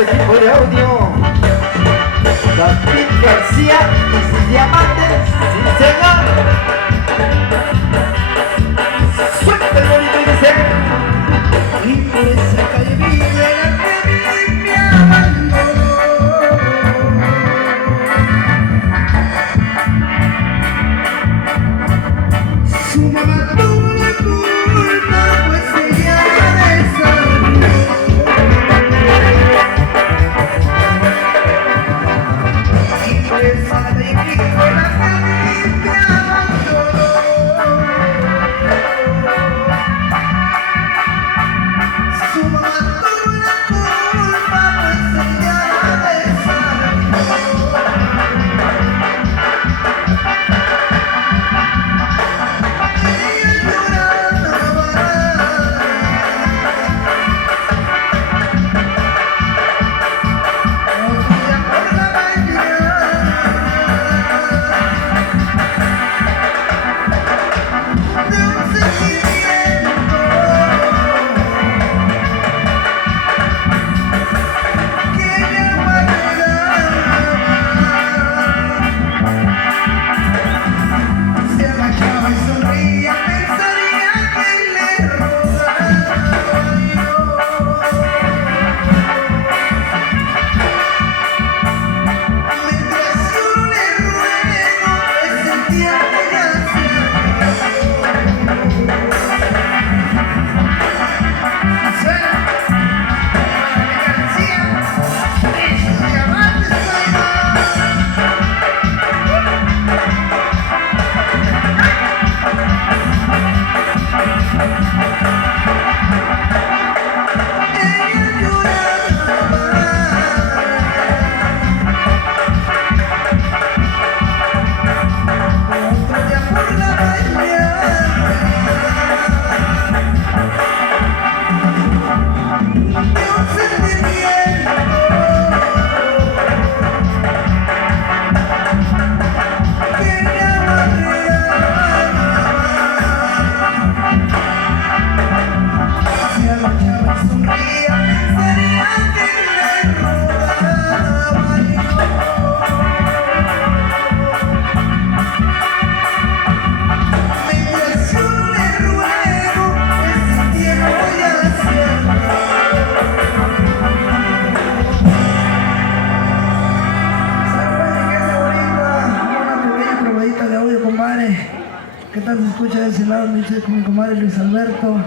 este equipo de audio. Garcia y sus diamantes, sí señor. Suelta el bonito y dice: y por esa calle vive la que me abandonó. Su mamá tuvo la culpa, pues ella la desarrolló. Y por esa calle vive la que me abandonó. Su mamá tuvo la culpa, pues ella la desarrolló. ¿Qué tal se escucha de ese lado? Me dice con mi comadre Luis Alberto.